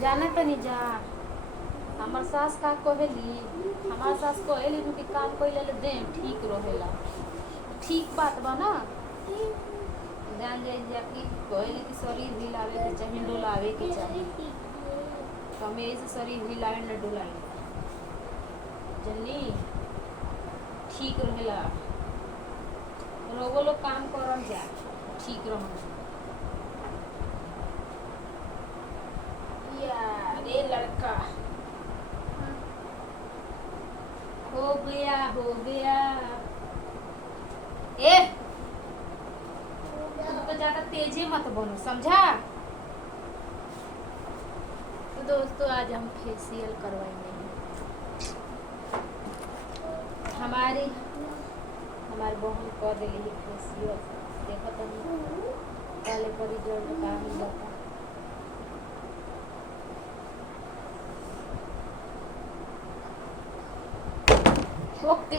जाने तो नहीं जा। हमार सास का कहेली, हमार सास कहेली कि काम कइले ले दे ठीक रहेला। ठीक बात बा ना। जान जाए जा कि कहेली कि शरीर हिलावे के चाही, डोलावे के चाही। तो हमें ऐसे शरीर हिलावे न डोलावे जल्दी ठीक रहेला। रोगो लोग काम करल जा ठीक रह। यार ये लड़का हो गया हो गया। ए तुम तो ज्यादा तेजी मत बनो समझा। तो दोस्तों आज हम फेशियल करवाएंगे। हमारी बहन कर दिली फेशियल। देखो तो काले पर रिजल्ट का मिला था। ओके।